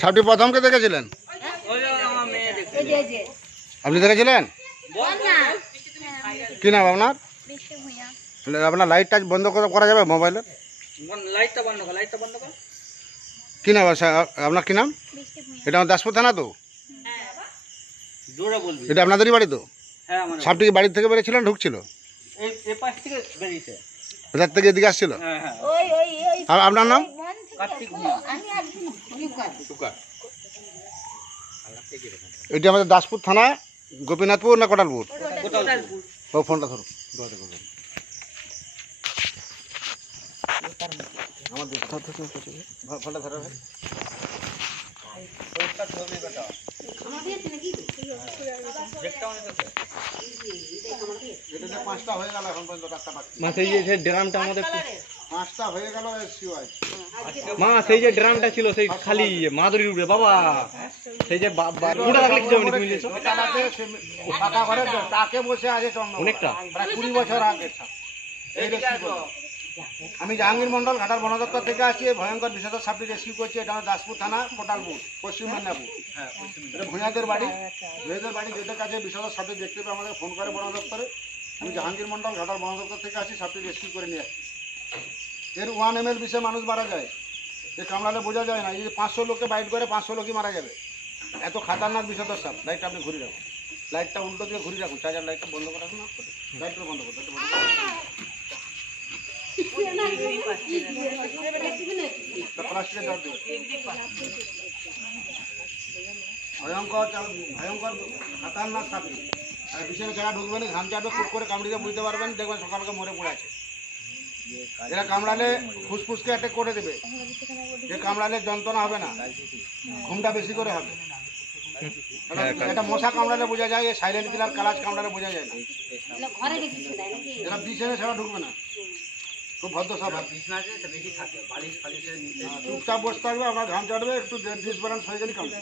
সাপটি প্রথম কে দেখেছিলেন? আপনি দেখেছিলেন? কি নাম আপনার? আপনার লাইটটা বন্ধ করা যাবে মোবাইলের? কি নাম আপনার? কি নাম? এটা আমার দাসপুর থানা তো? এটা আপনাদেরই বাড়ি তো? সাপটি কি বাড়ির থেকে বেরিয়েছিলেন ঢুকছিল? কোথার থেকে এদিকে আসছিল? আপনার নাম? এটি আমাদের দাসপুর থানা, গোপীনাথপুর না কোটালপুর? ও ফোনটা ধরো, ফোনটা ধরো। ড্রামটা আমাদের পাঁচটা হয়ে গেল। মা সেই যে ড্রামটা ছিল সেই খালি মাদুরির উপরে বাবা, সেই যে তাকে বসে আছে অনেকটা 20 বছর আগে। আমি জাহাঙ্গীর মন্ডল, ঘাটাল বন দপ্তর থেকে আসছি। ভয়ঙ্কর বিষধর সাপটি রেস্কিউ করছি। এটা আমার দাসপুর থানা, কোটালপুর, পশ্চিম মেদিনীপুর। ভূঁইয়াদের বাড়ি, যেদের কাছে বিষধর সাপটি দেখতে পেয়ে আমাদের ফোন করে বন দপ্তরে। আমি জাহাঙ্গীর মন্ডল, ঘাটাল বন দপ্তর থেকে আসি, সাপটি রেস্কিউ করে নিয়ে আসছি। এর 1 ml বিষে মানুষ মারা যায়। এ কামড়ালে বোঝা যায় না। এই যে 500 লোককে বাইট করে 500 লোকই মারা যাবে। এত খাতারনাক বিষধর সাপ। লাইটটা আপনি ঘুরে রাখুন, লাইটটা উল্টো দিয়ে ঘুরে রাখুন। চার্জার লাইটটা বন্ধ করে রাখুন, লাইটটা বন্ধ করতে। ভয়ঙ্কর খাতারনাক সাপি। আর বিছানা ছাড়া ঢুকবেন, ঘাম চাটবে, খুব করে কামড়িয়ে বুঝতে পারবেন, দেখবেন সকালকে মরে পড়ে আছে। এরা কামড়ালে ফুসফুসকে অ্যাটাক করে দেবে। যে কামড়ালে যন্ত্রণা হবে না, ঘুমটা বেশি করে হবে। এটা মশা কামড়ালে বোঝা যায়, সাইলেন্ট কিলার কালাজ কামড়ালে বোঝা যায় না। এরা বিছানা ছাড়া ঢুকবে না, খুব ভদ্র সাপ। চুপচাপ বসে থাকবে, আপনার ঘাম চাটবে, একটু ডিসব্যালেন্স হয়ে গেলে কামড়ে।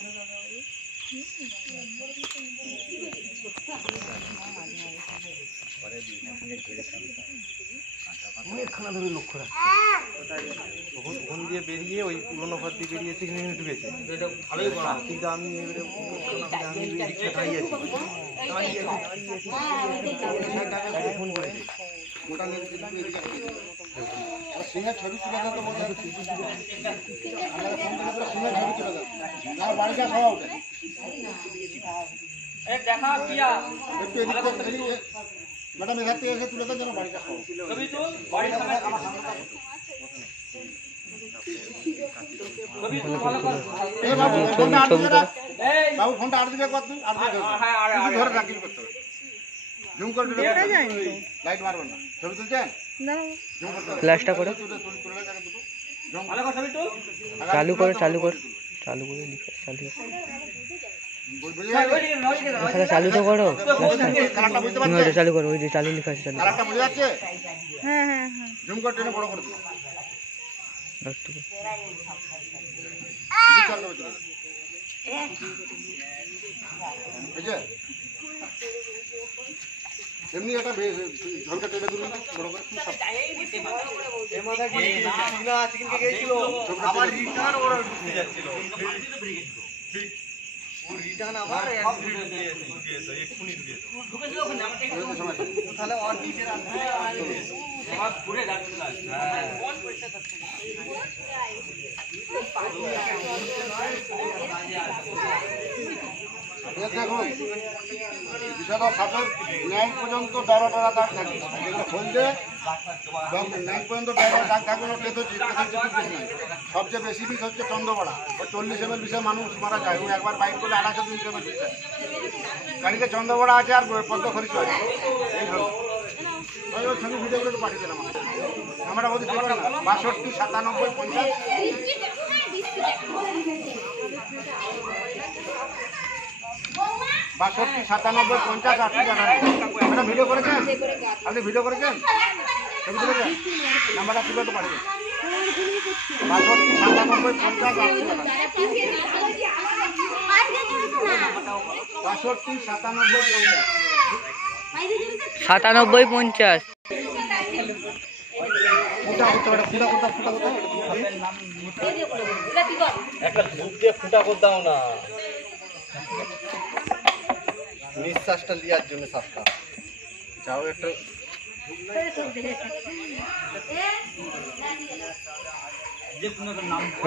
অনেকখানা ধরে লক্ষ্য রাখছে। ওখান দিয়ে বেরিয়ে ওই পুরোনো ঘর দিয়ে বেরিয়েছে, এখানে ঢুকেছে। আমি ফোন করেছি, সিংহের ছবি তুলে দেয় তো বাড়িটা খাওয়া ওঠে। ম্যাডাম এখান থেকে এসে তুলে দেন যেন বাড়িটা খাওয়া। বাবু ফোনটা আর দিকে করতে ধরে রাখিল করতে হবে। জুম করে লাইট মারবেন না। ছবি তুলছেন? ফ্ল্যাশটা করে চালু করে চালু তো করো। চালু করো, ওই যে চালু লেখা আছে। হ্যাঁ, জুম করে টেনে বড় করে দিন। এমনি একটা ঝলকা টেনে দিন বড় করে। দেখুন, বিষধর সাপের 9 পর্যন্ত ডরা দাগ থাকে। খুললে 9 পর্যন্ত ডরা দাগ থাকবে না। সবচেয়ে বেশি বিষ হচ্ছে চন্দ্রবড়া। 40 ml বিষে মানুষ মারা যায়। ও একবার বাইক করলে 250 ml বিষ। গাড়িতে চন্দ্রবড়া আছে আর পদ্ম খরিচ আছে। এই ধরুন ওই সঙ্গে ভিডিও করে পাঠিয়ে দিলাম। আমরা বলছি 62 97 50। 62 97 50 80 টাকা। ভিডিও করেছেন? আপনি ভিডিও করেছেন? ছবি তুলেছেন? নাম্বারটা তুলে তো পাঠিয়ে 62 97 50 80 টাকা। 62 97 50। 97 50। একটা ধূপ দিয়ে ফুটা করে দাও না, নিঃশ্বাসটা লিয়ার জন্য সাপটা যাও একটা।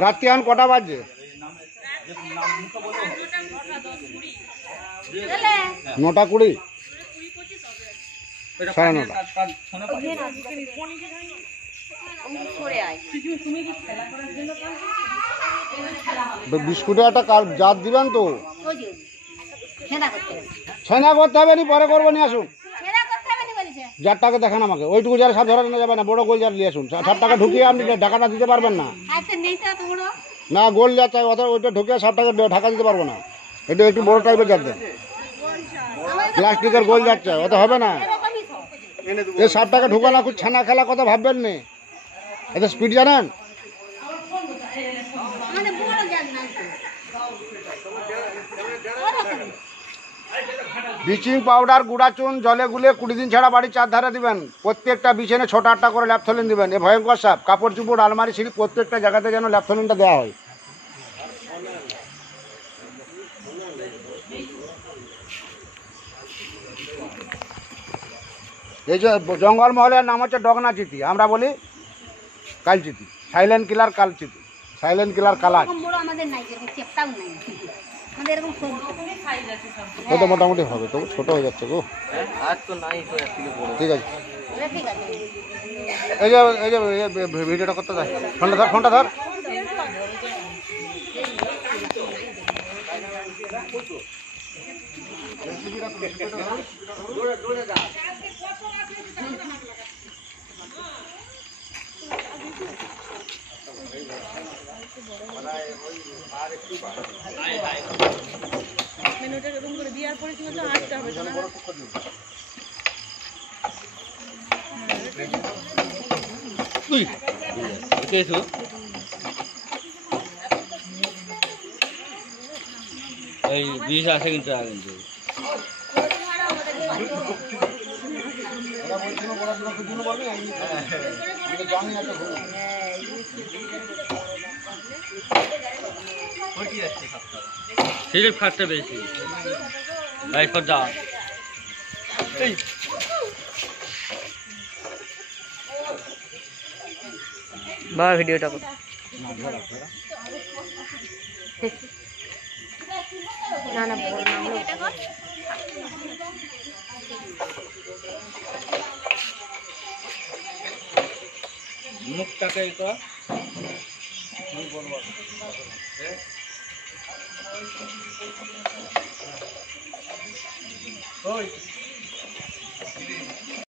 রাত্রি এখন কটা বাজছে? 9:20, 9:30। বিস্কুটে একটা জাত দিবেন তো? ছানা করতে হবে নি, পরে করবো, নিয়ে আসুন। জারটাকে দেখান আমাকে, ওইটুকু জার সাপ ধরা যাবে না, বড় গোল জার নিয়ে আসুন। সাপটাকে ঢুকিয়ে আপনি ঢাকাটা দিতে পারবেন না। না, গোল জার চাই, ওইটা ঢুকিয়ে সাপটাকে ঢাকা দিতে পারবো না। এটা একটু বড় টাইপের জার দেন, প্লাস্টিকের গোল জার চাই, ওটা হবে না। এই সাপটাকে ঢুকানো খুব ছানা খেলা কথা ভাববেন না, এটা স্পিড জানেন। ব্লিচিং পাউডার গুঁড়া চুন জলে গুলে 20 দিন ছাড়া বাড়ির চারধারে দিবেন। প্রত্যেকটা বিছানে 6টা-8টা করে ল্যাপথলিন দিবেন। এ ভয়ঙ্কর সাপ। কাপড় চুপড় আলমারি সিঁড়ি প্রত্যেকটা জায়গাতে যেন ল্যাপথলিনটা দেওয়া হয়। এই যে জঙ্গলমহলের নাম হচ্ছে ডগনা চিতি, আমরা বলি কালচিতি, সাইলেন্ট কিলার কালচিতি, সাইলেন্ট কিলার কালার। ওটা মোটামুটি হবে, তবু ছোট হয়ে যাচ্ছে গো। ঠিক আছে, এই যে ভিডিওটা করতে দেয়। ফোনটা ধর। এই 20 আছে কিন্তু সিরিপ খাটতে বেশি ভাই খরচা। বা ভিডিওটা না না মুখটাকে বলবো